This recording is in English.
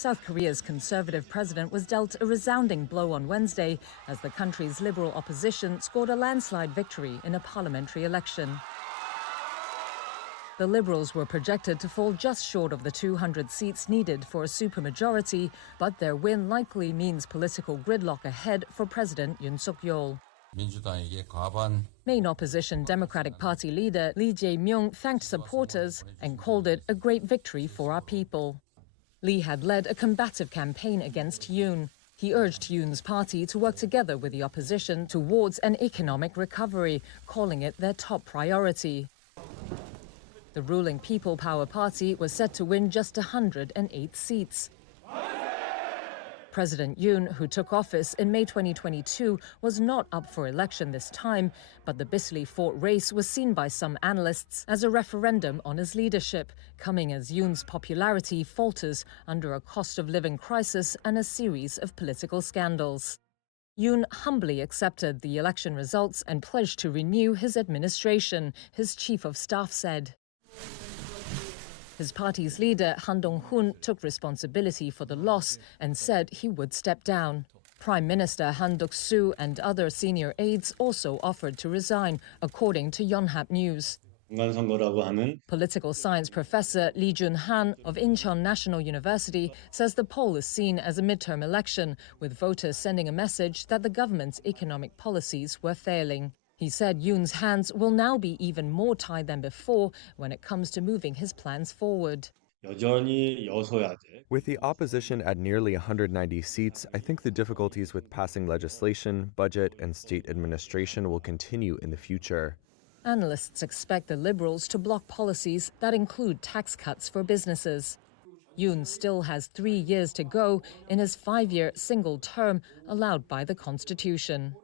South Korea's conservative president was dealt a resounding blow on Wednesday as the country's liberal opposition scored a landslide victory in a parliamentary election. The Liberals were projected to fall just short of the 200 seats needed for a supermajority, but their win likely means political gridlock ahead for President Yoon Suk Yeol. Main opposition Democratic Party leader Lee Jae-myung thanked supporters and called it a great victory for our people. Lee had led a combative campaign against Yoon. He urged Yoon's party to work together with the opposition towards an economic recovery, calling it their top priority. The ruling People Power Party was set to win just 108 seats. President Yoon, who took office in May 2022, was not up for election this time, but the bitterly fought race was seen by some analysts as a referendum on his leadership, coming as Yoon's popularity falters under a cost of living crisis and a series of political scandals. Yoon humbly accepted the election results and pledged to renew his administration, his chief of staff said. His party's leader, Han Dong-hoon, took responsibility for the loss and said he would step down. Prime Minister Han Duk-soo and other senior aides also offered to resign, according to Yonhap News. Political science professor Lee Jun-han of Incheon National University says the poll is seen as a midterm election, with voters sending a message that the government's economic policies were failing. He said Yoon's hands will now be even more tied than before when it comes to moving his plans forward. With the opposition at nearly 190 seats, I think the difficulties with passing legislation, budget, and state administration will continue in the future. Analysts expect the Liberals to block policies that include tax cuts for businesses. Yoon still has 3 years to go in his 5-year single term allowed by the Constitution.